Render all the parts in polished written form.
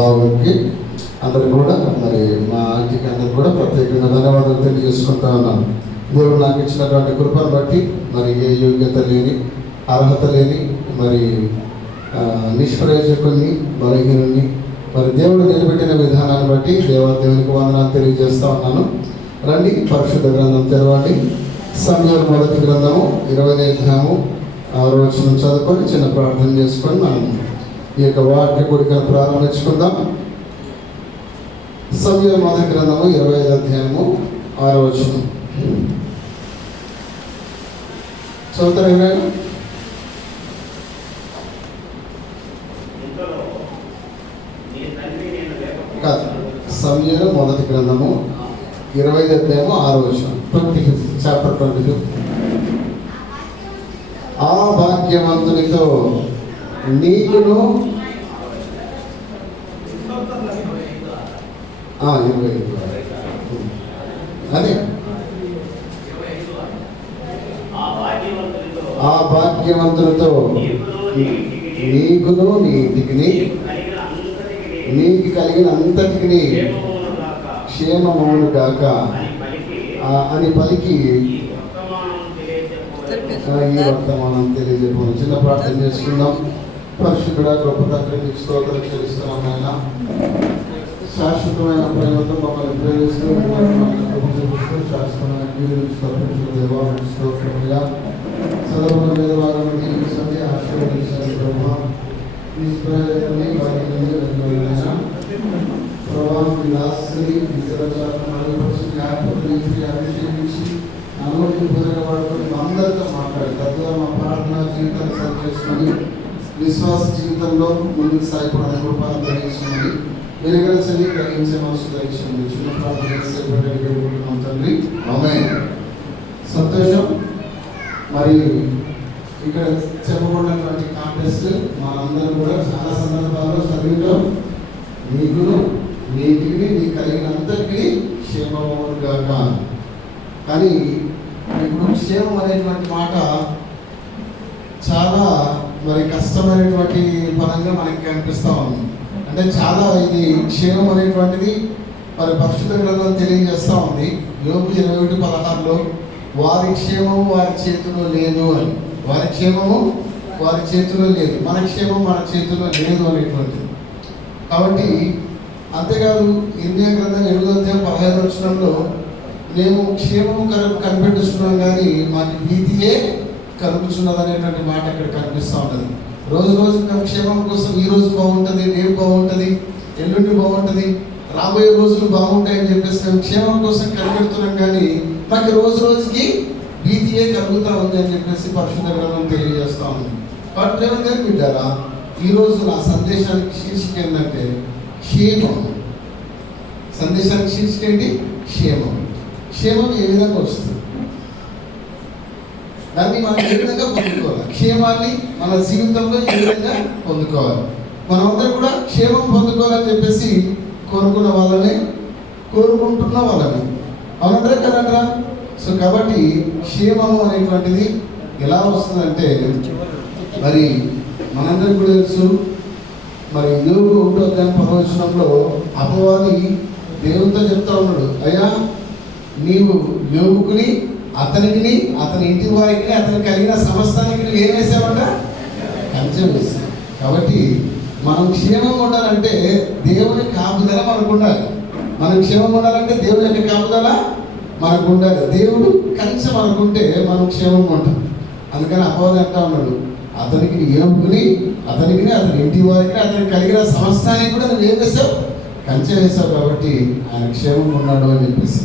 బాబుకి అందరికి కూడా మరి మా ఆంటీకి అందరికి కూడా ప్రత్యేకంగా ధన్యవాదాలు తెలియజేసుకుంటా ఉన్నాను. దేవుడు నాకు ఇచ్చినటువంటి కృపను బట్టి మరి ఏ యోగ్యత లేని, అర్హత లేని, మరి నిష్ప్రయోజకుని, బలహీనుని మరి దేవుడు నిలబెట్టిన విధానాన్ని బట్టి దేవునికి వందనాలు తెలియజేస్తా ఉన్నాను. రండి, పరిశుద్ధ గ్రంథం తెరవండి. సమూయేలు మొదటి గ్రంథము 20వ అధ్యాయము 6వ వచనం చదువుకొని చిన్న ప్రార్థన చేసుకొని మనం ఈ యొక్క వాక్య కూడికను ప్రారంభించుకుందాం. సమూయేలు మొదటి గ్రంథము 20వ అధ్యాయము 6వ వచనం చదువుతారా? కాదు, సమూయేలు మొదటి గ్రంథము 20వ అధ్యాయము 6వ వచనం, 25th చాప్టర్ 25. ఆ భాగ్యవంతునితో నీకును 25 అదే ఆ భాగ్యవంతునితో నీకును నీ ఇంటికి నీకు కలిగిన అంతటికి క్షేమమును గాక అని పలికి ఈ వర్తమానం తెలియజేయడం. చిన్న ప్రార్థన చేసుకుందాం. పరిశుద్ధుడా, గొప్ప తండ్రికి స్తోత్రం చెల్లిస్తున్నాం. ఆయన శాశ్వతమైన ప్రేమతో మమ్మల్ని ప్రేమిస్తూ చూపిస్తూ శాశ్వతమైన దేవాలయ చదువుల మీద వారిని దీవించండి, ఆశీర్వదించండి. ప్రభావం విలాసి అభిషేకించి అనుమతిపడుకొని అందరితో మాట్లాడి తద్వారా మా ప్రార్థనా జీవితాన్ని సరి చేసుకొని విశ్వాస జీవితంలో ముందుకు సాగిపోవడానికి రూపాయలు గ్రహించుకుని వెలుగలసని గ్రహించే మనసు గ్రహించండి. చిన్న ప్రార్థన చేసేటువంటి తండ్రి, ఆమేన్. సంతోషం. మరి ఇక్కడ చెప్పబడినటువంటి కాంటెస్ట్ మనందరం కూడా చాలా సందర్భాల్లో చదివిలో నీకును నీటికి నీ కలిగినంతటికి క్షేమము గాక. కానీ ఇప్పుడు క్షేమం అనేటువంటి మాట చాలా మరి కష్టమైనటువంటి పరంగా మనకి కనిపిస్తూ ఉంది. అంటే చాలా ఇది క్షేమం అనేటువంటిది మరి పరిశుద్ధ గ్రంథం తెలియజేస్తూ ఉంది. యోబు 21:16లో వారి క్షేమము వారి చేతిలో లేదు అని. వారి క్షేమము వారి చేతిలో లేదు, మన క్షేమం మన చేతిలో లేదు అనేటువంటిది. కాబట్టి అంతేకాదు, ఇర్మియా గ్రంథం 8వ అధ్యాయం 15వ వచనంలో మేము క్షేమము కనిపెట్టుస్తున్నాం కానీ మాకు భీతియే కలుగుతున్నది అనేటువంటి మాట అక్కడ కనిపిస్తూ ఉన్నది. రోజు రోజు క్షేమం కోసం ఈ రోజు బాగుంటుంది, రేపు బాగుంటుంది, ఎల్లుండి బాగుంటుంది, రాబోయే రోజులు బాగుంటాయని చెప్పేసి మేము క్షేమం కోసం కనిపెడుతున్నాం కానీ మాకు రోజు రోజుకి భీతియే కలుగుతూ ఉంది అని చెప్పేసి పరిశుద్ధ గ్రంథం తెలియజేస్తూ ఉంది. కాబట్టి ప్రేమ కనిపెట్టారా, ఈరోజు నా సందేశానికి శీర్షిక ఏంటంటే క్షేమం. సందేశానికి శీర్షిక ఏంటి? క్షేమం. క్షేమం ఏ విధంగా వస్తుంది, దాన్ని మనం ఏ విధంగా పొందుకోవాలి, క్షేమాన్ని మన జీవితంలో ఏ విధంగా పొందుకోవాలి. మనమందరం కూడా క్షేమం పొందుకోవాలని చెప్పేసి కోరుకున్న వాళ్ళని, కోరుకుంటున్న వాళ్ళని అవునంటారా కదంటారా? సో కాబట్టి క్షేమము అనేటువంటిది ఎలా వస్తుందంటే మరి మనందరికీ కూడా తెలుసు. మరి యోబు 1వ అధ్యాయం 10వ వచనంలో అపవాది దేవునితో చెప్తా ఉన్నాడు, అయ్యా నీవు యోబుకుని అతనికి అతని ఇంటి వారికి అతనికి కలిగిన సమస్తానికి నువ్వు ఏం వేసావంట? కంచె వేసావు. కాబట్టి మనం క్షేమం ఉండాలంటే దేవుని కాపుదల మనకు ఉండాలి. మనం క్షేమం ఉండాలంటే దేవుని యొక్క కాపుదల మనకు ఉండాలి. దేవుడు కంచె మనకుంటే మనం క్షేమంగా ఉంటాం. అందుకని అపవాది అంటా ఉన్నాడు, అతనికి యోబుకుని అతనికి అతని ఇంటి వారికి అతనికి కలిగిన సమస్తానికి కూడా నువ్వు ఏం వేసావు? కంచె వేసావు. కాబట్టి ఆయన క్షేమంగా ఉన్నాడు అని చెప్పేసి.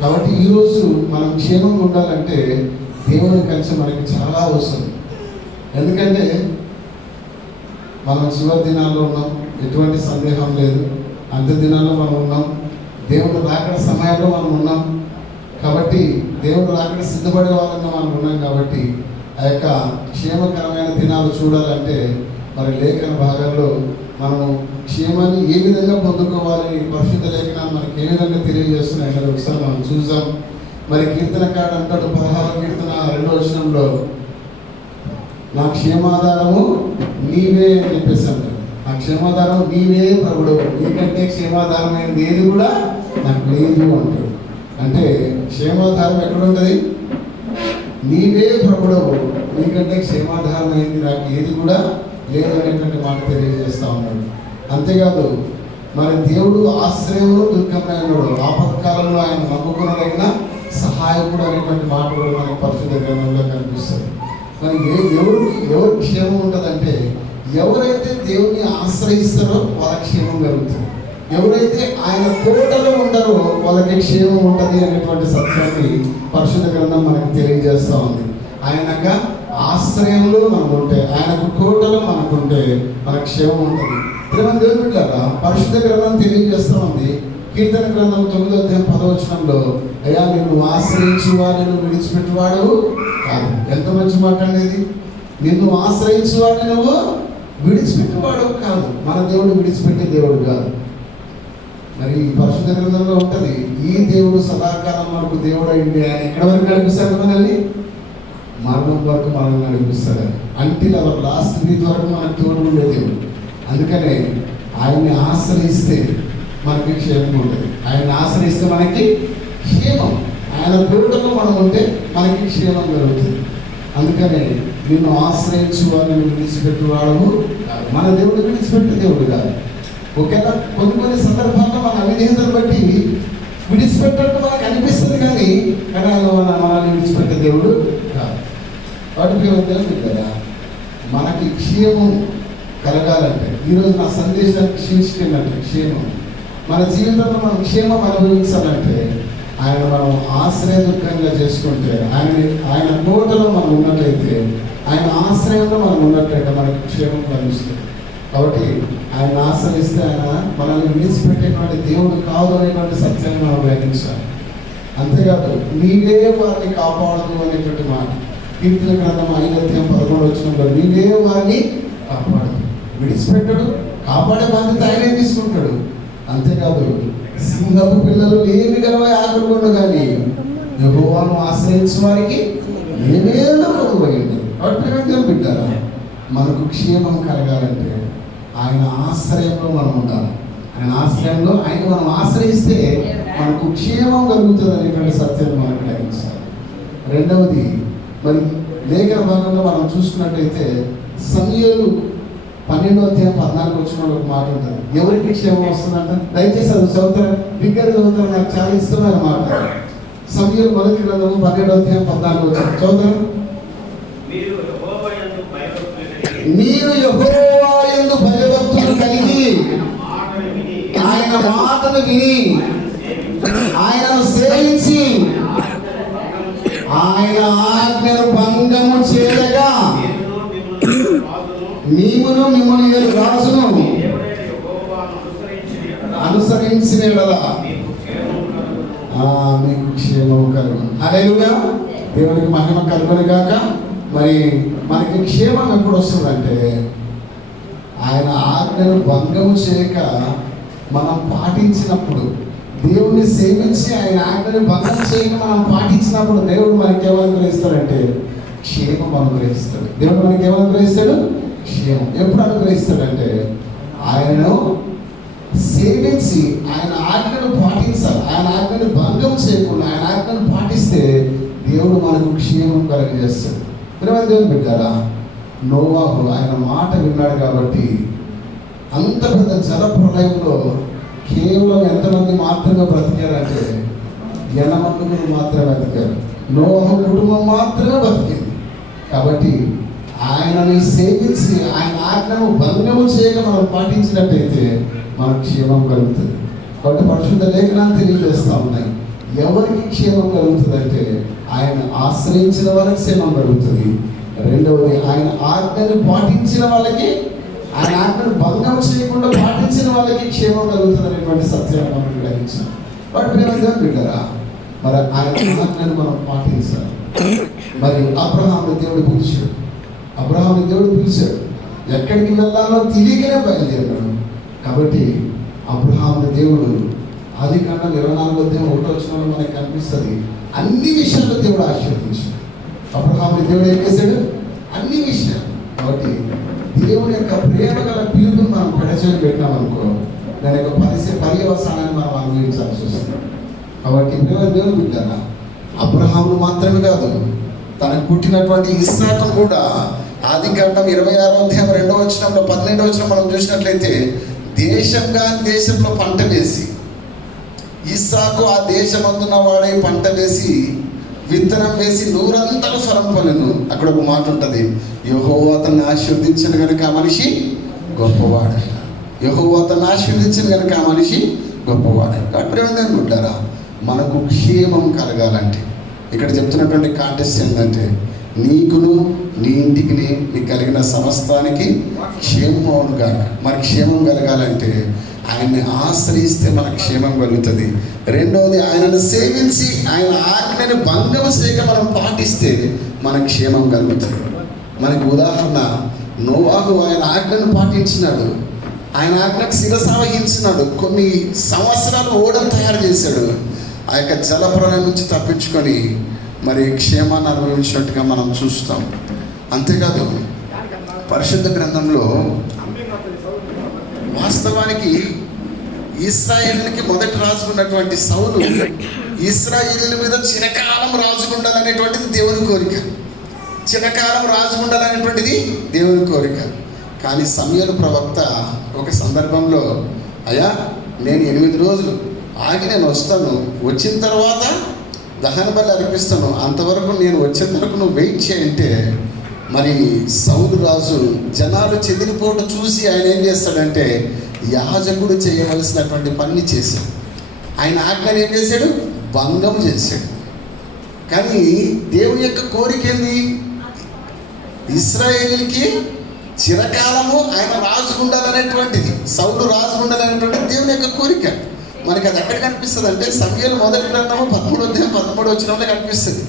కాబట్టి ఈరోజు మనం క్షేమంగా ఉండాలంటే దేవుని కంచె మనకి చాలా అవసరం. ఎందుకంటే మనం చివరి దినాల్లో ఉన్నాం, ఎటువంటి సందేహం లేదు. అంత్య దినాల్లో మనం ఉన్నాం, దేవుడు రాకడ సమయంలో మనం ఉన్నాం. కాబట్టి దేవుడు రాకడ సిద్ధపడే వాళ్ళంగా మనం ఉన్నాం. కాబట్టి ఆ యొక్క క్షేమకరమైన దినాలు చూడాలంటే మరి లేఖన భాగంలో మనం క్షేమాన్ని ఏ విధంగా పొందుకోవాలి, పరిశుద్ధ లేఖనాలు మనకి ఏ విధంగా తెలియజేస్తున్నాయి అంటే ఒకసారి మనం చూసాం. మరి కీర్తనకాడు అంటాడు 16వ కీర్తన 2వ వచనంలో, నా క్షేమాధారము నీవే అని చెప్పేసి అంటాడు. నా క్షేమాధారము నీవే ప్రభుడు, నీ క్షేమాధారమైనది ఏది కూడా నాకు లేదు అంటాడు. అంటే క్షేమాధారం ఎక్కడ ఉంటుంది? నీవే ప్రభుడవు, నీకంటే క్షేమాధారమైనది నాకు ఏది కూడా లేదు అనేటువంటి మాట తెలియజేస్తా ఉన్నాడు. అంతేకాదు మన దేవుడు ఆశ్రయంలో దుర్గమైనడు, ఆపత్కాలంలో ఆయన నమ్ముకున్నదగిన సహాయకుడు అనేటువంటి మాట కూడా మనకు పరిశుద్ధ గ్రంథంలో కనిపిస్తుంది. మరి ఎవరు క్షేమం ఉంటుందంటే ఎవరైతే దేవుని ఆశ్రయిస్తారో వాళ్ళ క్షేమం కలుగుతుంది. ఎవరైతే ఆయన కోటలో ఉండరో వాళ్ళకి క్షేమం ఉంటుంది అనేటువంటి సత్యాన్ని పరిశుద్ధ గ్రంథం మనకు తెలియజేస్తూ ఉంది. ఆయన ఆశ్రయంలో మనం ఉంటే, ఆయనకు కోటలో మనకుంటే మన క్షేమం ఉంటుంది. ప్రేమ దేవుని బిడ్డలారా, పరిశుద్ధ గ్రంథం తెలియజేస్తూ ఉంది. కీర్తన గ్రంథం 9వ అధ్యాయం 10వ వచనంలో, అయ్యా నిన్ను ఆశ్రయించు వాడిని నువ్వు విడిచిపెట్టువాడు కాదు. ఎంత మంచి మాట అనేది! నిన్ను ఆశ్రయించు వాడిని నువ్వు విడిచిపెట్టువాడు కాదు. మన దేవుడు విడిచిపెట్టే దేవుడు కాదు. మరి పరిశుద్ధ గ్రంథంలో ఉంటుంది, ఈ దేవుడు సదాకాలం మనకు దేవుడు అయింది. ఆయన ఎక్కడి వరకు నడిపిస్తాడు? మనల్ని మరణం వరకు మనల్ని నడిపిస్తాడు. అంటే అలా లాస్ట్ వీక్ వరకు మనకు తోడు ఉండే దేవుడు. అందుకనే ఆయన్ని ఆశ్రయిస్తే మనకి క్షేమం ఉంటుంది. ఆయన్ని ఆశ్రయిస్తే మనకి క్షేమం, ఆయన కోటలో మనం ఉంటే మనకి క్షేమం కలుగుతుంది. అందుకనే నిన్ను ఆశ్రయించు వారిని విడిచిపెట్టువాడు కాదు. మన దేవుడు విడిచిపెట్టే దేవుడు కాదు. ఒకవేళ కొన్ని సందర్భాల్లో మన అవిధేయతను బట్టి విడిచిపెట్టినట్టు మనకు అనిపిస్తుంది, కానీ ఆయన మనల్ని విడిచిపెట్టే దేవుడు కాదు. వాటి తెలుసు కదా, మనకి క్షేమం కలగాలంటే ఈరోజు నా సందేశానికి శీర్షికంటే క్షేమం. మన జీవితంలో మనం క్షేమం అనుభవించాలంటే ఆయన మనం ఆశ్రయదుర్గంగా చేసుకుంటే, ఆయన కోటలో మనం ఉన్నట్లయితే, ఆయన ఆశ్రయంలో మనం ఉన్నట్లయితే మనకి క్షేమం లభిస్తుంది. కాబట్టి ఆయన ఆశ్రయిస్తే ఆయన మనల్ని విడిచిపెట్టేటువంటి దేవుడు కాదు అనేటువంటి సత్యాన్ని మనం గ్రహించాలి. అంతేకాదు నీవే వారిని కాపాడదు అనేటువంటి మాట కీర్తన గ్రంథం 5వ అధ్యాయం 11వ వచనంలో, నీవే వారిని కాపాడు. విడిచిపెట్టడు, కాపాడే బాధ్యత ఆయనే తీసుకుంటాడు. అంతేకాదు సింహపు పిల్లలు ఏమి గలవై ఆకుకుండా కానీ యెహోవాను ఆశ్రయించే వారికి ఏమేదో కలుగుతుంది. కాబట్టి బిడ్డారా, మనకు క్షేమం కలగాలంటే ఆయన ఆశ్రయంలో మనం ఉండాలి. ఆయన ఆశ్రయంలో ఆయన మనం ఆశ్రయిస్తే మనకు క్షేమం కలుగుతుంది అనేటువంటి సత్యాన్ని మనం గ్రహించాలి. రెండవది, మరి లేఖన భాగంలో మనం చూసుకున్నట్టయితే సమూయేలు 12వ అధ్యాయం 14వ వచనంలో ఒక మాట ఉంటుంది. ఎవరికి క్షేమం వస్తుందంట? దయచేసి అది చదువుతారు, బిగ్గర చదువుతారు, నాకు చాలా ఇష్టమైన మాట. సమూయేలు మొదటి గ్రంథము 12వ అధ్యాయం 14వ వచనం చదువుతారు. మీరు యెహోవా యందు భయభక్తులు కలిగి ఆయన మాటను విని ఆయనను సేవించి ఆయన ఆజ్ఞను భంగము చేయగా మిమ్మల్ని రాజును అనుసరించిన మీకు క్షేమం కలుగును. హల్లెలూయా, దేవునికి మహిమ కలుగును గాక. మరి మనకి క్షేమం ఎప్పుడు వస్తుందంటే ఆయన ఆజ్ఞను భంగము చేయక మనం పాటించినప్పుడు, దేవుణ్ణి సేవించి ఆయన ఆజ్ఞను భంగం చేయక మనం పాటించినప్పుడు దేవుడు మనకి ఏమనుగ్రహిస్తాడంటే క్షేమం అనుగ్రహిస్తాడు. దేవుడు మనకి ఏమనుగ్రహిస్తాడు? క్షేమం. ఎప్పుడు అనుగ్రహిస్తాడంటే ఆయనను సేవించి ఆయన ఆజ్ఞను పాటించాలి. ఆయన ఆజ్ఞను భంగం చేయకుండా ఆయన ఆజ్ఞను పాటిస్తే దేవుడు మనకు క్షేమం కలుగజేస్తాడు. దేవుని బిడ్డారా, నోవాహు ఆయన మాట విన్నాడు కాబట్టి అంత పెద్ద జల ప్రళయంలో కేవలం ఎంతమంది మాత్రమే బ్రతికారంటే 80 మంది మాత్రమే బ్రతికారు. నోవాహు కుటుంబం మాత్రమే బ్రతికింది. కాబట్టి ఆయనని సేవించి ఆయన ఆజ్ఞను భంగము చేయక మనం పాటించినట్టయితే మనకు క్షేమం కలుగుతుంది. కాబట్టి పరిశుద్ధ లేఖనాన్ని తెలియజేస్తూ ఉన్నాయి, ఎవరికి క్షేమం కలుగుతుందంటే ఆయన ఆశ్రయించిన వాళ్ళకి క్షేమం కలుగుతుంది. రెండవది, ఆయన ఆజ్ఞను పాటించిన వాళ్ళకి, ఆయన ఆజ్ఞను భంగం చేయకుండా పాటించిన వాళ్ళకి క్షేమం కలుగుతుంది అనేటువంటి సత్యాన్ని మనం గ్రహించాలి. వాటి ప్రేమ బిడ్డరా, మరి ఆయన ఆజ్ఞను మనం పాటించాలి. మరి అబ్రహాముని దేవుడు పిలిచాడు. ఎక్కడికి వెళ్ళాలో తెలియకనే బయలుదేరాడు. కాబట్టి అబ్రహాముని దేవుడు ఆదికాండం 24వ అధ్యాయం 1వ వచనంలో మనకి కనిపిస్తుంది, అన్ని విషయాల్లో దేవుడు ఆశీర్వదించాడు. అబ్రహాముని దేవుడు ఏం చేశాడు? అన్ని విషయాలు. కాబట్టి దేవుని యొక్క ప్రేమ గల పిలుపుని మనం పెడచేసి పెట్టినామనుకో, దాని యొక్క పర్యవసానాన్ని మనం అనుభవించాల్సి వస్తుంది. కాబట్టి దేవుని బిడ్డారా, అబ్రహామును మాత్రమే కాదు, తనకు పుట్టినటువంటి ఇస్సాకును కూడా ఆదికాండం 26వ అధ్యాయం 2వ వచనంలో 12వ వచనం మనం చూసినట్లయితే దేశంలో పంట వేసి, ఇస్సాకు ఆ దేశమందున్న వాడే పంట వేసి విత్తనం వేసి నూరంతలు ఫలం పలును. అక్కడ ఒక మాట ఉంటుంది, యెహోవా అతన్ని ఆశీర్వదించిన కనుక ఆ మనిషి గొప్పవాడు. యెహోవా అతన్ని ఆశీర్వదించిన కనుక ఆ మనిషి గొప్పవాడు. కాబట్టి ప్రేమ అనుకుంటారా, మనకు క్షేమం కలగాలంటే ఇక్కడ చెప్తున్నటువంటి కాంటెస్ట్ ఏంటంటే, నీకును నీ ఇంటికి నీకు కలిగిన సమస్తానికి క్షేమం అవును కాక. మనకి క్షేమం కలగాలంటే ఆయన్ని ఆశ్రయిస్తే మనకు క్షేమం కలుగుతుంది. రెండవది, ఆయనను సేవించి ఆయన ఆజ్ఞని భంగం చేయక మనం పాటిస్తే మనకు క్షేమం కలుగుతుంది. మనకి ఉదాహరణ, నోవాహు ఆయన ఆజ్ఞను పాటించినాడు, ఆయన ఆజ్ఞకు శిరస వహించినాడు, కొన్ని సంవత్సరాలు ఓడను తయారు చేశాడు. ఆ యొక్క జలప్రలయం నుంచి తప్పించుకొని మరి క్షేమాన్ని అనుభవించినట్టుగా మనం చూస్తాం. అంతేకాదు పరిశుద్ధ గ్రంథంలో వాస్తవానికి ఇశ్రాయేలుకి మొదటి రాజుకున్నటువంటి సౌలు ఇశ్రాయేలుల మీద చిరకాలం రాజుకుండాలనేటువంటిది దేవుని కోరిక. చిరకాలం రాజుకుండాలనేటువంటిది దేవుని కోరిక. కానీ సమూయేలు ప్రవక్త ఒక సందర్భంలో, అయ్యా నేను 8 రోజులు ఆగి నేను వస్తాను, వచ్చిన తర్వాత దహన బలి అర్పిస్తాను, అంతవరకు నేను వచ్చేంత వరకు నువ్వు వెయిట్ చేయంటే, మరి సౌలు రాజు జనాలు చెదిరిపోవడం చూసి ఆయన ఏం చేస్తాడంటే యాజకుడు చేయవలసినటువంటి పని చేశాడు. ఆయన ఆజ్ఞను ఏం చేశాడు? భంగం చేశాడు. కానీ దేవుని యొక్క కోరిక ఏంది? ఇశ్రాయేలుకి చిరకాలము ఆయన రాజుకుండాలనేటువంటిది, సౌలు రాజుకుండాలనేటువంటిది దేవుని యొక్క కోరిక. మనకి అది ఎక్కడ కనిపిస్తుంది అంటే సమూయేలు మొదటి గ్రంథము 13వ అధ్యాయం 13వ వచనంలో కనిపిస్తుంది.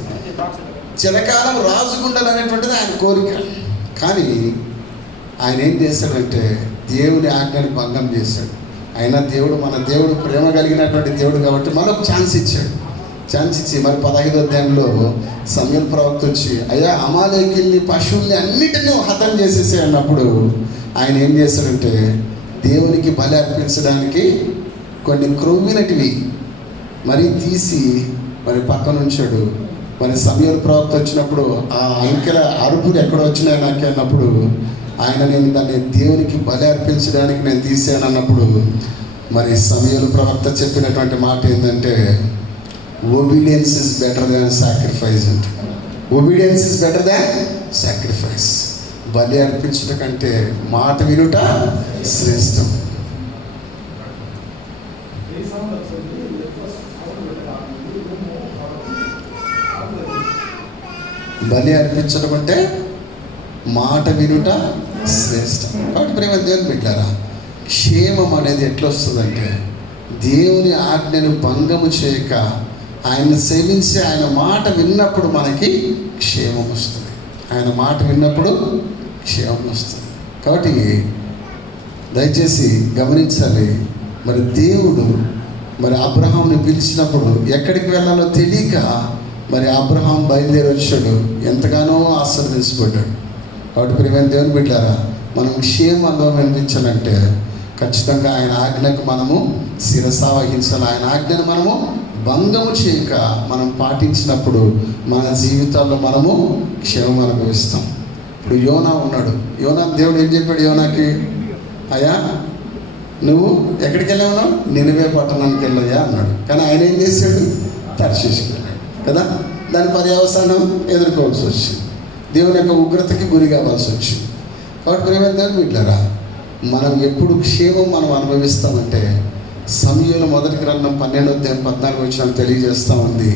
చిరకాలం రాజుకుండాలనేటువంటిది ఆయన కోరిక. కానీ ఆయన ఏం చేశాడంటే దేవుని ఆజ్ఞని భంగం చేశాడు. అయినా మన దేవుడు ప్రేమ కలిగినటువంటి దేవుడు కాబట్టి మనకు ఛాన్స్ ఇచ్చాడు. ఛాన్స్ ఇచ్చి మరి 15వ అధ్యాయంలో సమూయేలు ప్రవక్త వచ్చి, అయ్యా అమాలేకీల్ని పశువుల్ని అన్నిటినీ హతం చేసేసే అన్నప్పుడు ఆయన ఏం చేశాడంటే దేవునికి బలి అర్పించడానికి కొన్ని క్రొవ్వినటివి మరి తీసి మరి పక్కన ఉంచాడు. మరి సమూయేలు ప్రవక్త వచ్చినప్పుడు ఆ అంకెల అరుపులు ఎక్కడ వచ్చినాయి నాకు అన్నప్పుడు ఆయన, నేను దాన్ని దేవునికి బలి అర్పించడానికి నేను తీసాను అన్నప్పుడు మరి సమూయేలు ప్రవక్త చెప్పినటువంటి మాట ఏంటంటే, obedience is better than sacrifice అంటే. Obedience is better than sacrifice. బలి అర్పించట కంటే మాట వినుట శ్రేష్టం. బలి అర్పించడం అంటే మాట వినుట శ్రేష్టం. కాబట్టి ప్రేమ దేవుని బిడ్డలారా, క్షేమం అనేది ఎట్లా వస్తుందంటే దేవుని ఆజ్ఞను భంగము చేయక ఆయన్ని సేవించి ఆయన మాట విన్నప్పుడు మనకి క్షేమం వస్తుంది. ఆయన మాట విన్నప్పుడు క్షేమం వస్తుంది. కాబట్టి దయచేసి గమనించాలి. మరి దేవుడు మరి అబ్రహాంని పిలిచినప్పుడు ఎక్కడికి వెళ్ళాలో తెలియక మరి అబ్రహాం బయలుదేరి వచ్చాడు, ఎంతగానో ఆశీర్వదించబడ్డాడు. కాబట్టి ప్రియమైన దేవుని బిడ్డలారా, మనం క్షేమ అనుభవం అనిపించాలంటే ఖచ్చితంగా ఆయన ఆజ్ఞకు మనము శిరస వహించాలి. ఆయన ఆజ్ఞను మనము భంగము చేయక మనం పాటించినప్పుడు మన జీవితాల్లో మనము క్షేమం అనుభవిస్తాం. ఇప్పుడు యోనా ఉన్నాడు. యోనా దేవుడు ఏం చెప్పాడు యోనాకి? అయ్యా నువ్వు ఎక్కడికి వెళ్ళావు? నినివే పట్టణానికి వెళ్ళయ్యా అన్నాడు. కానీ ఆయన ఏం చేశాడు? తర్షీషుకి వెళ్ళాడు కదా. దాని పర్యవసానం ఎదుర్కోవాల్సి వచ్చింది. దేవుని యొక్క ఉగ్రతకి గురి కావాల్సి వచ్చింది. కాబట్టి ప్రియమైన దేవుని బిడ్డలారా, మనం ఎప్పుడు క్షేమం మనం అనుభవిస్తామంటే సమూయేలు మొదటి గ్రంథం 12వ అధ్యాయం 14వ వచనం తెలియజేస్తూ ఉంది,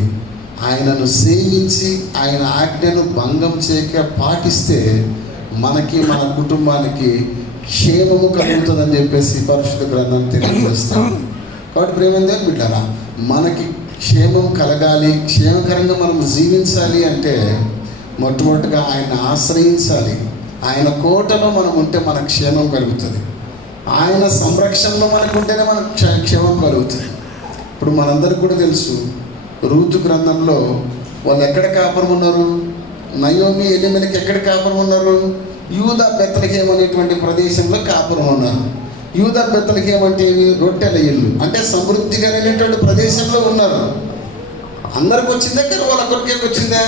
ఆయనను సేవించి ఆయన ఆజ్ఞను భంగం చేయక పాటిస్తే మనకి మన కుటుంబానికి క్షేమము కలుగుతుందని చెప్పేసి పరిశుద్ధ గ్రంథం తెలియజేస్తాం. కాబట్టి ప్రియమైన దేవుని బిడ్డలారా, మనకి క్షేమం కలగాలి, క్షేమకరంగా మనం జీవించాలి అంటే మొట్టమొదటిగా ఆయన ఆశ్రయించాలి. ఆయన కోటలో మనం ఉంటే మనకు క్షేమం కలుగుతుంది. ఆయన సంరక్షణలో మనకు ఉంటేనే మనకు క్షేమం కలుగుతుంది. ఇప్పుడు మనందరికీ కూడా తెలుసు, రూతు గ్రంథంలో వాళ్ళు ఎక్కడ కాపురం ఉన్నారు? నయోమి ఎలిమెలకి ఎక్కడ కాపురం ఉన్నారు? యూదా బెత్లెహేము అనేటువంటి ప్రదేశంలో కాపురం ఉన్నారు. యూదా బెత్లెహేము అంటే రొట్టెల ఇల్లు, అంటే సమృద్ధి కలిగినటువంటి ప్రదేశంలో ఉన్నారు. అందరికి వచ్చిందా కానీ వాళ్ళ కొరకే వచ్చిందా?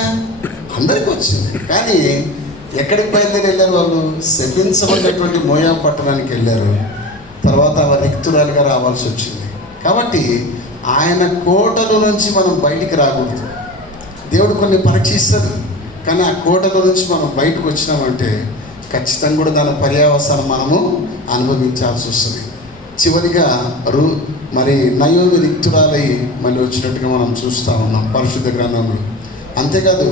అందరికి వచ్చింది. కానీ ఎక్కడికి బయలుదేరి వెళ్ళారు వాళ్ళు? శపించబడినటువంటి మోయాబు పట్టణానికి వెళ్ళారు. తర్వాత వారు రిక్తురాలుగా రావాల్సి వచ్చింది. కాబట్టి ఆయన కోటలో నుంచి మనం బయటికి రాకూడదు. దేవుడు కొన్ని పరీక్షిస్తాడు, కానీ ఆ కోటలో నుంచి మనం బయటకు వచ్చినామంటే ఖచ్చితంగా కూడా దాని పర్యావసానం మనము అనుభవించాల్సి వస్తుంది. చివరిగా మరి నయోమి రిక్తురాలై మళ్ళీ వచ్చినట్టుగా మనం చూస్తూ ఉన్నాం పరిశుద్ధ గ్రంథంలో. అంతేకాదు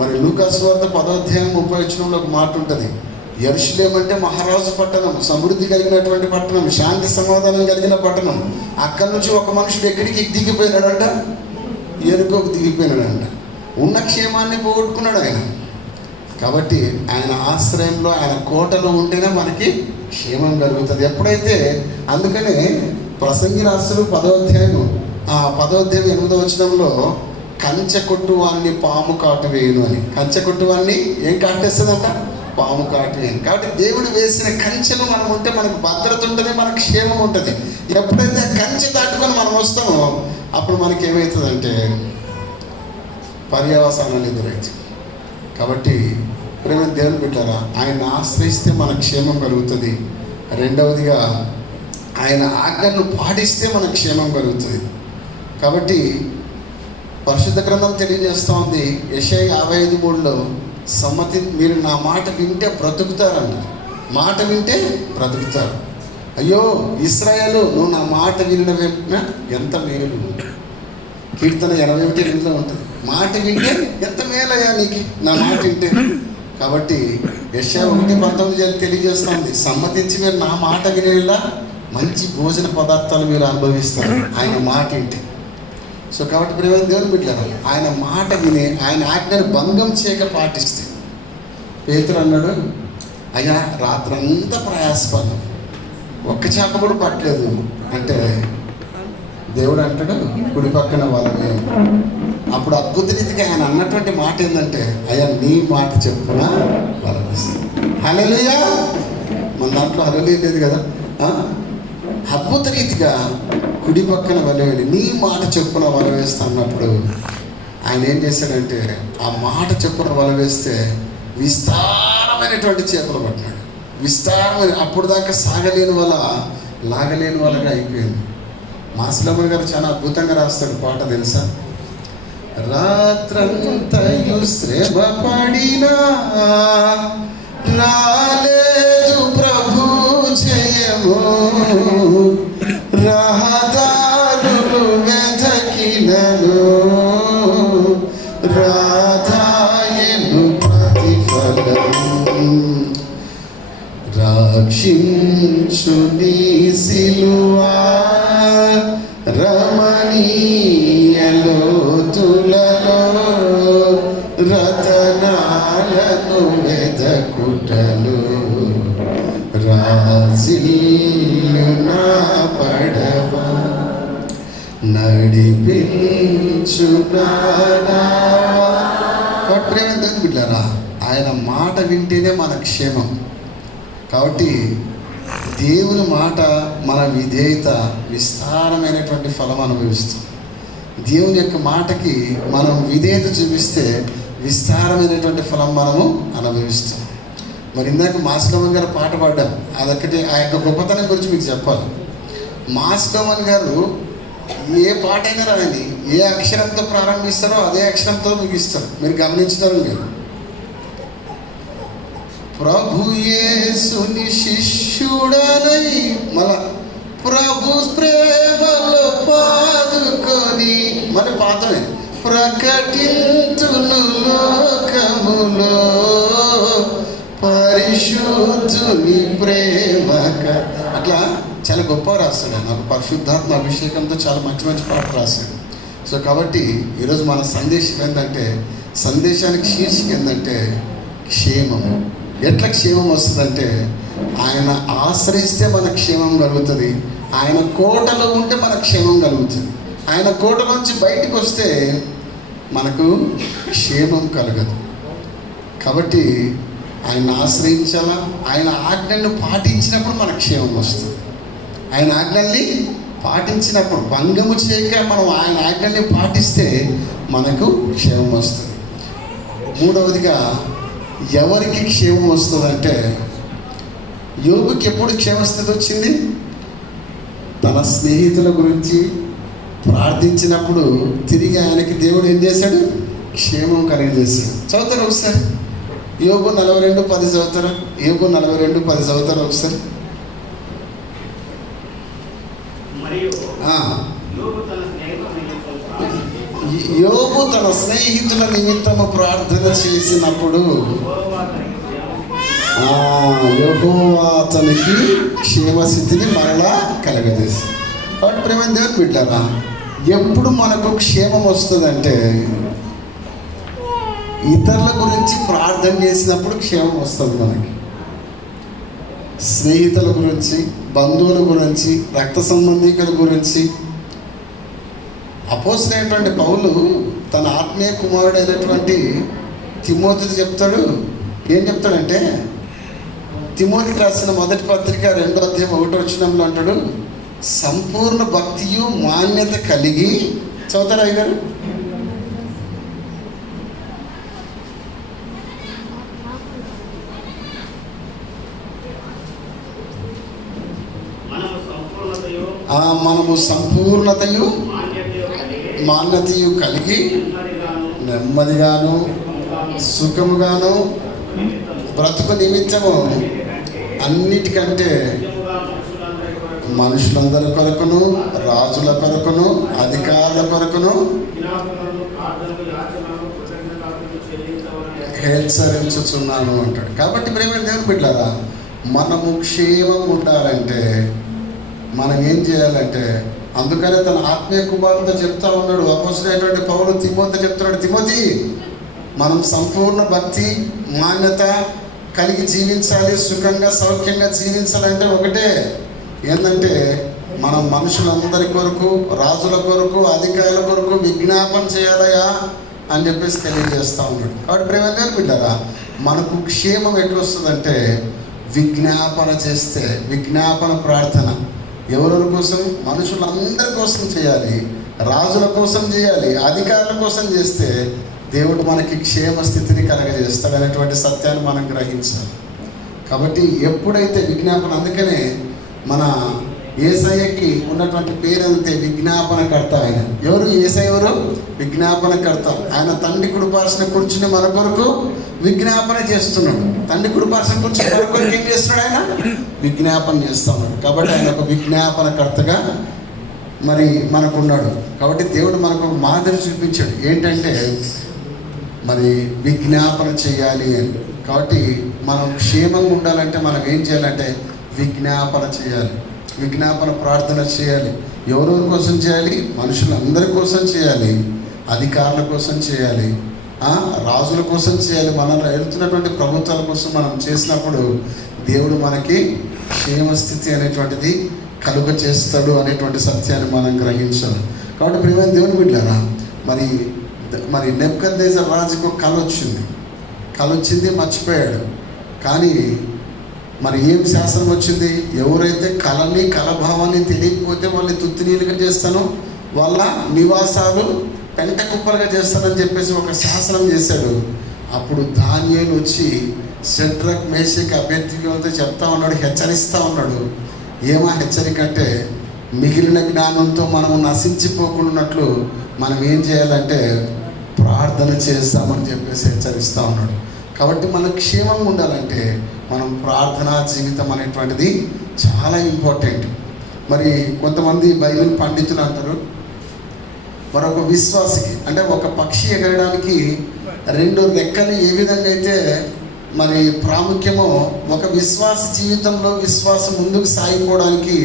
మరి లూకా సువార్త 10వ అధ్యాయం 30వ వచనంలో ఒక మాట ఉంటుంది. యెరూషలేము అంటే మహారాజు పట్టణం, సమృద్ధి కలిగినటువంటి పట్టణం, శాంతి సమాధానం కలిగిన పట్టణం. అక్కడి నుంచి ఒక మనుషుడు ఎక్కడికి దిగిపోయినాడంట? ఎరుకోకు దిగిపోయినాడంట. ఉన్న క్షేమాన్ని పోగొట్టుకున్నాడు ఆయన. కాబట్టి ఆయన ఆశ్రయంలో, ఆయన కోటలో ఉంటేనే మనకి క్షేమం కలుగుతుంది. ఎప్పుడైతే, అందుకనే ప్రసంగి రాస్తులు 10వ అధ్యాయం 8వ వచనంలో కంచె కొట్టు వాడిని పాము కాటు వేయును అని. కంచె కొట్టు వాడిని ఏం కాటేస్తుందంట? పాము కాటు వేయను. కాబట్టి దేవుడు వేసిన కంచెలు మనం ఉంటే మనకు భద్రత ఉంటుంది, మనకు క్షేమం ఉంటుంది. ఎప్పుడైతే కంచె దాటుకొని మనం వస్తామో అప్పుడు మనకి ఏమవుతుందంటే పర్యవసానాలు ఎదురవుతాయి. కాబట్టి ప్రేమ దేవుని బిడ్డలారా, ఆయన ఆశ్రయిస్తే మన క్షేమం కలుగుతుంది. రెండవదిగా ఆయన ఆజ్ఞను పాటిస్తే మన క్షేమం కలుగుతుంది. కాబట్టి పరిశుద్ధ గ్రంథం తెలియజేస్తూ ఉంది యెషయా 55:3లో మీరు నా మాట వింటే బ్రతుకుతారన్నారు. మాట వింటే బ్రతుకుతారు. అయ్యో ఇశ్రాయేలు, నువ్వు నా మాట వినిన వెంటనే ఎంత మేలు. కీర్తన 81:8లో ఉంటుంది. మాట వింటే ఎంత మేలయ్యా నీకు నా మాట వింటే. కాబట్టి యెషయా 1:19 తెలియజేస్తుంది, సమ్మతించి మీరు నా మాట వినేలా మంచి భోజన పదార్థాలు మీరు అనుభవిస్తారు ఆయన మాట వింటే. సో కాబట్టి ప్రేమ దేవుని బిడ్డలారా, ఆయన మాట విని ఆయన ఆజ్ఞను భంగం చేయక పాటిస్తే. పేతురు అన్నాడు, అయ్యా రాత్రంతా ప్రయాసపడ్డాం, ఒక్క చేప కూడా పట్టలేదు అంటే దేవుడు అంటాడు కుడి పక్కన వాళ్ళని. అప్పుడు అద్భుత రీతిగా ఆయన అన్నటువంటి మాట ఏంటంటే, అయ్యా నీ మాట చెప్పున వాళ్ళని. హల్లెలూయా. మన దాంట్లో హల్లెలూయా లేదు కదా. అద్భుత రీతిగా కుడి పక్కన వలవేలి నీ మాట చెప్పున వల వేస్తా అన్నప్పుడు ఆయన ఏం చేశాడంటే ఆ మాట చెప్పున వల వేస్తే విస్తారమైనటువంటి చేపలు పట్టినాడు. విస్తారమైన, అప్పుడు దాకా సాగలేని వల లాగలేని వలగా అయిపోయింది. మాసిలమ్మన్ గారు చాలా అద్భుతంగా రాస్తాడు పాట, తెలుసా? రాత్రంతయు శ్రమ పడినా రాలేదు ప్రభు జయము, రహదారులు వెతకినను రాధాయను ప్రతిఫలం, రక్షించు నీ సిలువా రమణీయ లోతులలో రతనాలను వెదకుటలు రాజిల్లు నా పడవ నడిపించు ప్రేమ బిడ్డారా, ఆయన మాట వింటేనే మన క్షేమం. కాబట్టి దేవుని మాట, మన విధేయత విస్తారమైనటువంటి ఫలం అనుభవిస్తాం. దేవుని యొక్క మాటకి మనం విధేయత చూపిస్తే విస్తారమైనటువంటి ఫలం మనము అనుభవిస్తాం. మరి ఇందాక మాసిలమ్మన్ గారు పాట పాడాం, అదొక్కటి ఆ యొక్క గొప్పతనం గురించి మీకు చెప్పాలి. మాసిలమ్మన్ గారు ఏ పాట అయినా రాయండి, ఏ అక్షరంతో ప్రారంభిస్తారో అదే అక్షరంతో ముగిస్తారు. మీరు గమనించుతారు మీరు. ప్రభు యేసుని శిష్యుడనై మళ్ళా ప్రభు ప్రేమలో పాదుకొని మరి పాతమే ప్రకటించును లోకములో పరిశుద్ధుని ప్రేమక. అట్లా చాలా గొప్ప రాస్తాడు. నాకు పరిశుద్ధాత్మ అభిషేకంతో చాలా మంచి మంచి పాట రాశాడు. సో కాబట్టి ఈరోజు మన సందేశం ఏంటంటే, సందేశానికి శీర్షిక ఏంటంటే క్షేమము. ఎట్లా క్షేమం వస్తుందంటే, ఆయన ఆశ్రయిస్తే మన క్షేమం కలుగుతుంది. ఆయన కోటలో ఉంటే మన క్షేమం కలుగుతుంది. ఆయన కోటలోంచి బయటకు వస్తే మనకు క్షేమం కలగదు. కాబట్టి ఆయన ఆశ్రయించాలా, ఆయన ఆజ్ఞను పాటించినప్పుడు మనకు క్షేమం వస్తుంది. ఆయన ఆజ్ఞల్ని పాటించినప్పుడు, భంగము చేయక మనం ఆయన ఆజ్ఞల్ని పాటిస్తే మనకు క్షేమం వస్తుంది. మూడవదిగా ఎవరికి క్షేమం వస్తుందంటే, యోబుకి ఎప్పుడు క్షేమస్థితి వచ్చింది? తన స్నేహితుల గురించి ప్రార్థించినప్పుడు తిరిగి ఆయనకి దేవుడు ఏం చేశాడు? క్షేమం కలిగజేశాడు. చదువుతారు ఒకసారి యోబు 42:10 చదువుతారు. యోబు 42:10 చదువుతారు ఒకసారి. యోబు తన స్నేహితుల నిమిత్తము ప్రార్థన చేసినప్పుడు యెహోవా అతనికి క్షేమస్థితిని మరలా కలగజేసి. కాబట్టి ప్రేమ దేవుని బిడ్డలారా, ఎప్పుడు మనకు క్షేమం వస్తుందంటే ఇతరుల గురించి ప్రార్థన చేసినప్పుడు క్షేమం వస్తుంది మనకి. స్నేహితుల గురించి, బంధువుల గురించి, రక్త సంబంధికుల గురించి. అపోస్తలుడైనటువంటి పౌలు తన ఆత్మీయ కుమారుడైనటువంటి తిమోతితో చెప్తాడు. ఏం చెప్తాడంటే, తిమోతికి రాసిన మొదటి పత్రిక 2వ అధ్యాయం 1వ వచనంలో అంటాడు, సంపూర్ణ భక్తియు మాన్యత కలిగి. చదువుతారా అయ్యగారు? మనము సంపూర్ణతయు మాన్యతయు కలిగి నెమ్మదిగాను సుఖముగాను బ్రతుకు నిమిత్తము అన్నిటికంటే మనుషులందరి కొరకును, రాజుల కొరకును, అధికారుల కొరకును హెచ్చరించుచున్నాను అంటాడు. కాబట్టి ప్రేమ దేవుని బిడ్డలారా, మనము క్షేమం ఉండాలంటే మనం ఏం చేయాలంటే, అందుకనే తన ఆత్మీయ కుమారుతో చెప్తా ఉన్నాడు అపోస్తలుడైనటువంటి పౌలు తిమోతితో చెప్తున్నాడు, తిమోతి మనం సంపూర్ణ భక్తి మాన్యత కలిగి జీవించాలి, సుఖంగా సౌఖ్యంగా జీవించాలంటే ఒకటే ఏంటంటే, మనం మనుషులందరి కొరకు, రాజుల కొరకు, అధికారుల కొరకు విజ్ఞాపన చేయాలయా అని చెప్పేసి తెలియజేస్తూ ఉన్నాడు. కాబట్టి ప్రేమ బిడ్డరా, మనకు క్షేమం ఎట్లా వస్తుందంటే విజ్ఞాపన చేస్తే, విజ్ఞాపన ప్రార్థన ఎవరెవరి కోసం? మనుషులందరి కోసం చేయాలి, రాజుల కోసం చేయాలి, అధికారుల కోసం చేస్తే దేవుడు మనకి క్షేమ స్థితిని కలగజేస్తాడు అనేటువంటి సత్యాన్ని మనం గ్రహించాలి. కాబట్టి ఎప్పుడైతే విజ్ఞాపన, అందుకనే మన యేసయ్యకి ఉన్నటువంటి పేరంతే విజ్ఞాపనకర్త. ఆయన ఎవరు? యేసయ్య ఎవరు? విజ్ఞాపనకర్త. ఆయన తండ్రి కుడిపార్శ్వన కూర్చుని మన కొరకు విజ్ఞాపన చేస్తున్నాడు. తండ్రి కుడిపార్శ్వన కూర్చుని మన కొరకు ఏం చేస్తున్నాడు? ఆయన విజ్ఞాపన చేస్తూ ఉన్నాడు. కాబట్టి ఆయన ఒక విజ్ఞాపనకర్తగా మరి మనకున్నాడు. కాబట్టి దేవుడు మనకు మాదిరి చూపించాడు ఏంటంటే మరి విజ్ఞాపన చేయాలి అని. కాబట్టి మనం క్షేమంగా ఉండాలంటే మనం ఏం చేయాలంటే విజ్ఞాపన చేయాలి, విజ్ఞాపన ప్రార్థన చేయాలి. ఎవరెవరి కోసం చేయాలి? మనుషులందరి కోసం చేయాలి, అధికారుల కోసం చేయాలి, రాజుల కోసం చేయాలి. మనం వెళ్తున్నటువంటి ప్రభుత్వాల కోసం మనం చేసినప్పుడు దేవుడు మనకి క్షేమస్థితి అనేటువంటిది కలుగ చేస్తాడు అనేటువంటి సత్యాన్ని మనం గ్రహించాలి. కాబట్టి ప్రియమైన దేవుని బిడ్డలారా, మరి నెబుకద్నెజర్ రాజుకు కళ వచ్చింది, మర్చిపోయాడు. కానీ మరి ఏం శాసనం వచ్చింది? ఎవరైతే కలభావాన్ని తెలియకపోతే వాళ్ళని తుత్తినీలుగా చేస్తానో, వాళ్ళ నివాసాలు పెంట కుప్పలుగా చేస్తానని చెప్పేసి ఒక శాసనం చేశాడు. అప్పుడు దానియేలు వచ్చి షడ్రక్, మేషక్, అబేద్నెగోలతో చెప్తా ఉన్నాడు, హెచ్చరిస్తూ ఉన్నాడు. ఏమా హెచ్చరిక అంటే, మిగిలిన జ్ఞానంతో మనం నశించిపోకున్నట్లు మనం ఏం చేయాలంటే ప్రార్థన చేస్తామని చెప్పేసి హెచ్చరిస్తూ ఉన్నాడు. కాబట్టి మన క్షేమంగా ఉండాలంటే మనం ప్రార్థనా జీవితం అనేటువంటిది చాలా ఇంపార్టెంట్. మరి కొంతమంది బైబిల్ పండితులు అంటారు, మరొక విశ్వాసికి అంటే ఒక పక్షి ఎగరడానికి 2 రెక్కలు ఏ విధంగా అయితే మరి ప్రాముఖ్యమో, ఒక విశ్వాస జీవితంలో విశ్వాసం ముందుకు సాగిపోవడానికి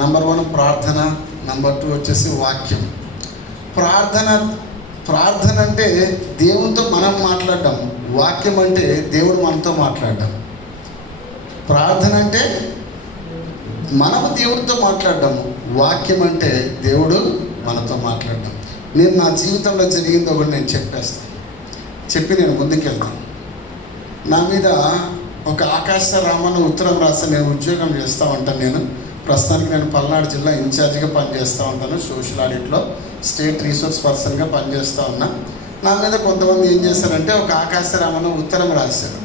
నంబర్ 1 ప్రార్థన, నంబర్ 2 వచ్చేసి వాక్యం. ప్రార్థన అంటే దేవునితో మనం మాట్లాడడం, వాక్యం అంటే దేవుడు మనతో మాట్లాడడం. ప్రార్థన అంటే మనము దేవుడితో మాట్లాడడం, వాక్యం అంటే దేవుడు మనతో మాట్లాడడం. నేను నా జీవితంలో జరిగింది ఒకటి నేను చెప్పి నేను ముందుకెళ్తాను. నా మీద ఒక ఆకాశ రామన్న ఉత్తరం రాస్తే, నేను ఉద్యోగం చేస్తూ ఉంటాను. నేను ప్రస్తుతానికి నేను పల్నాడు జిల్లా ఇన్ఛార్జిగా పనిచేస్తూ ఉంటాను. సోషల్ ఆడిట్లో స్టేట్ రీసోర్స్ పర్సన్గా పనిచేస్తూ ఉన్నా. నా మీద కొంతమంది ఏం చేశారంటే ఒక ఆకాశరామన్న ఉత్తరం రాశారు.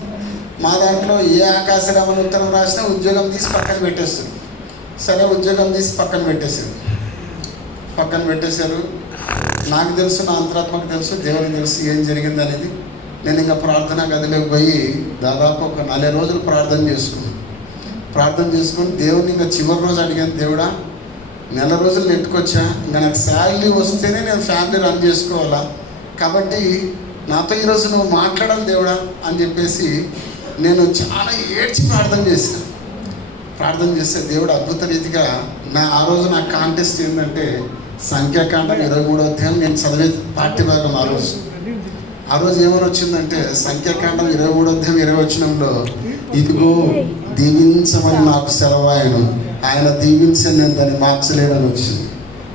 మా దాంట్లో ఏ ఆకాశరామన్న ఉత్తరం రాసినా ఉద్యోగం తీసి పక్కన పెట్టేస్తారు. సరే, ఉద్యోగం తీసి పక్కన పెట్టేశారు. నాకు తెలుసు, నా అంతరాత్మకు తెలుసు, దేవునికి తెలుసు ఏం జరిగింది అనేది. నేను ఇంకా ప్రార్థనా గదిలోకి పోయి దాదాపు ఒక 4 రోజులు ప్రార్థన చేసుకుని దేవుడిని ఇంకా చివరి రోజు అడిగాను, దేవుడా 4 రోజులు నెట్టుకొచ్చా, ఇంకా నాకు శాలరీ వస్తేనే నేను ఫ్యామిలీ రన్ చేసుకోవాలా, కాబట్టి నాతో ఈరోజు నువ్వు మాట్లాడాలి దేవుడా అని చెప్పేసి నేను చాలా ఏడ్చి ప్రార్థన చేస్తే దేవుడు అద్భుత రీతిగా ఆ రోజు నా కాంటెస్ట్ ఏంటంటే సంఖ్యాకాండం 23వ అధ్యాయం నేను చదివే పాఠ్యభాగం. ఆ రోజు ఏమని వచ్చిందంటే సంఖ్యాకాండం 23వ అధ్యాయం 20వ వచనంలో, ఇదిగో దీవించమని నాకు సెలవాయను, ఆయన దీవించని నేను దాన్ని మార్చలేనని వచ్చింది.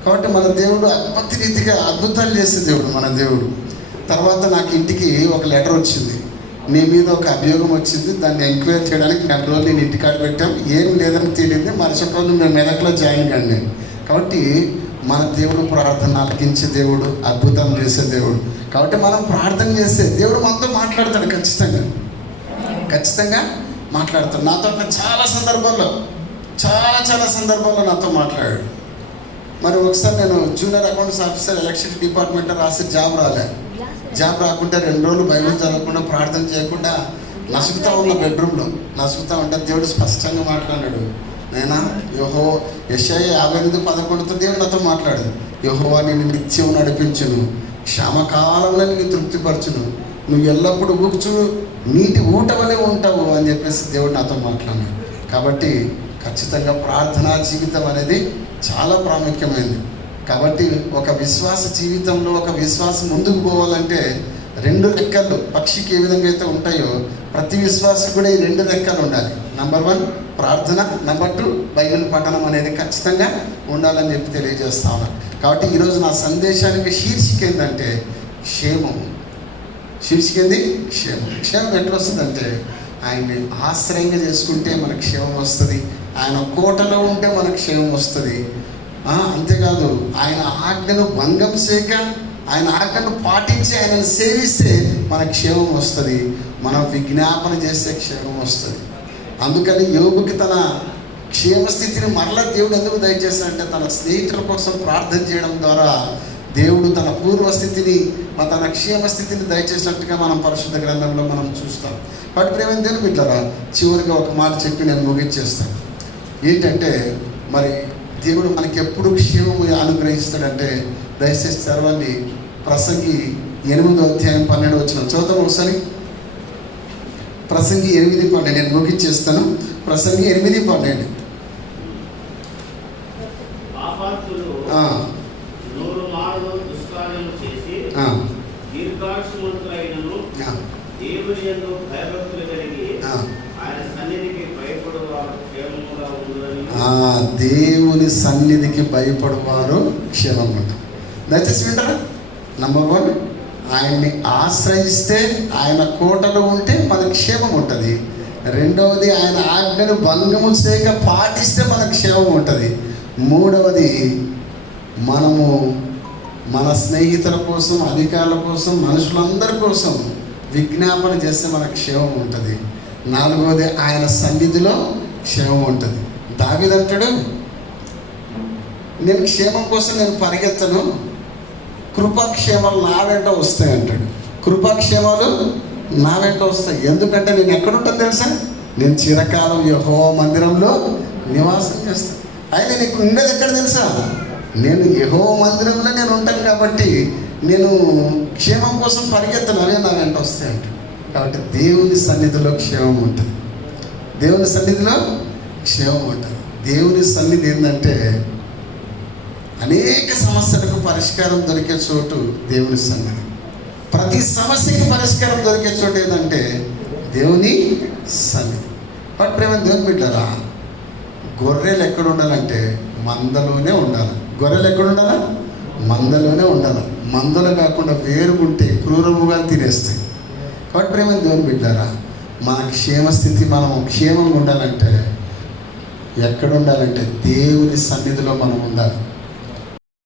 కాబట్టి మన దేవుడు అద్భుత రీతిగా అద్భుతాలు చేసే దేవుడు మన దేవుడు. తర్వాత నాకు ఇంటికి ఒక లెటర్ వచ్చింది, నీ మీద ఒక అభియోగం వచ్చింది, దాన్ని ఎంక్వైరీ చేయడానికి 2 రోజులు నేను ఇంటికాడ పెట్టాం, ఏం లేదని తెలియదు. మరుసటి రోజు మేము మెదక్లో జాయిన్ కాండి. కాబట్టి మన దేవుడు ప్రార్థన ఆలకించే దేవుడు, అద్భుతం చేసే దేవుడు. కాబట్టి మనం ప్రార్థన చేస్తే దేవుడు మనతో మాట్లాడతాడు, ఖచ్చితంగా మాట్లాడతాడు. నాతో చాలా సందర్భాల్లో నాతో మాట్లాడాడు. మరి ఒకసారి నేను జూనియర్ అకౌంట్స్ ఆఫీసర్ ఎలక్ట్రిసిటీ డిపార్ట్మెంట్లో రాసి జాబ్ రాకుంటే 2 రోజులు బైబిల్ చదవకుండా ప్రార్థన చేయకుండా నసుకుతా ఉన్న బెడ్రూమ్లో నసుకుతా ఉంటే దేవుడు స్పష్టంగా మాట్లాడాడు. నేనా యెషయా 58:11తో దేవుడు నాతో మాట్లాడు. యెహోవా నిన్ను నిత్యం నడిపించును, క్షామకాలంలో నిన్ను తృప్తిపరచును, నువ్వు ఎల్లప్పుడూ ఊగుచు నీటి ఊట వలె ఉంటావు అని చెప్పేసి దేవుడు నాతో మాట్లాడాడు. కాబట్టి ఖచ్చితంగా ప్రార్థనా జీవితం అనేది చాలా ప్రాముఖ్యమైనది. కాబట్టి ఒక విశ్వాస జీవితంలో ఒక విశ్వాసం ముందుకు పోవాలంటే 2 రెక్కలు పక్షికి ఏ విధంగా అయితే ఉంటాయో ప్రతి విశ్వాసం కూడా ఈ 2 రెక్కలు ఉండాలి. నెంబర్ 1 ప్రార్థన, నెంబర్ 2 బైబిల్ పఠనం అనేది ఖచ్చితంగా ఉండాలని చెప్పి తెలియజేస్తా ఉన్నాను. కాబట్టి ఈరోజు నా సందేశానికి శీర్షిక ఏంటంటే క్షేమం. క్షేమం ఎట్లా వస్తుందంటే ఆయన్ని ఆశ్రయంగా చేసుకుంటే మనకు క్షేమం వస్తుంది, ఆయన కోటలో ఉంటే మనకు క్షేమం వస్తుంది. అంతేకాదు ఆయన ఆజ్ఞను భంగం చేయక ఆయన ఆజ్ఞను పాటించి ఆయనను సేవిస్తే మనకు క్షేమం వస్తుంది, మనం విజ్ఞాపన చేస్తే క్షేమం వస్తుంది. అందుకని యోబుకి తన క్షేమస్థితిని మరలా దేవుడు ఎందుకు దయచేస్తాడంటే తన స్నేహితుల కోసం ప్రార్థన చేయడం ద్వారా దేవుడు తన పూర్వస్థితిని తన క్షేమస్థితిని దయచేసినట్టుగా మనం పరిశుద్ధ గ్రంథంలో మనం చూస్తాం. వాటి ప్రేమ దేవుని బిడ్డలారా, చివరిగా ఒక మాట చెప్పి నేను ముగించేస్తాను. ఏంటంటే మరి దేవుడు మనకి ఎప్పుడు క్షేమము అనుగ్రహిస్తాడంటే దయచేసి చదవండి ప్రసంగి 8వ అధ్యాయం 12వ వచనం చూద్దాం ఒకసారి. ప్రసంగి 8:12 నేను ముగించేస్తాను. ప్రసంగి 8:12 దేవుని సన్నిధికి భయపడువారు క్షేమంగా ఉంటారు. దయచేసి వింటారా? నెంబర్ 1 ఆయన్ని ఆశ్రయిస్తే ఆయన కోటలో ఉంటే మనకు క్షేమం ఉంటుంది. 2వది ఆయన ఆజ్ఞను భంగము చేయక పాటిస్తే మనకు క్షేమం ఉంటుంది. 3వది మనము మన స్నేహితుల కోసం, అధికారుల కోసం, మనుషులందరి కోసం విజ్ఞాపన చేస్తే మనకు క్షేమం ఉంటుంది. 4వది ఆయన సన్నిధిలో క్షేమం ఉంటుంది. దావీదు అంటాడు, నేను క్షేమం కోసం నేను పరిగెత్తను, కృపాక్షేమాలు నా వెంట వస్తాయి అంటాడు. కృపాక్షేమాలు నా వెంట వస్తాయి. ఎందుకంటే నేను ఎక్కడుంటాను తెలుసా? నేను చిరకాలం యెహోవా మందిరంలో నివాసం చేస్తాను. అయితే నీకు ఉండేది ఎక్కడ తెలుసా? నేను యెహోవా మందిరంలో నేను ఉంటాను కాబట్టి నేను క్షేమం కోసం పరిగెత్తను, అవే నా వెంట వస్తాయి అంటాడు. కాబట్టి దేవుని సన్నిధిలో క్షేమం ఉంటుంది. దేవుని సన్నిధిలో క్షేమం ఉంటుంది. దేవుని సన్నిధి ఏంటంటే అనేక సమస్యలకు పరిష్కారం దొరికే చోటు దేవుని సన్నిధి. ప్రతి సమస్యకి పరిష్కారం దొరికే చోటు ఏంటంటే దేవుని సన్నిధి. బట్ ప్రేమ దేవుని బిడ్డరా, గొర్రెలు ఎక్కడ ఉండాలంటే మందలోనే ఉండాలి. గొర్రెలు ఎక్కడ ఉండాలా? మందలోనే ఉండాలి. మందలు కాకుండా వేరుగుంటే క్రూరముగా తినేస్తాయి. కాబట్టి ప్రేమ దేవుని బిడ్డరా, మన క్షేమస్థితి మనం క్షేమంగా ఉండాలంటే ఎక్కడ ఉండాలంటే దేవుని సన్నిధిలో మనం ఉండాలి.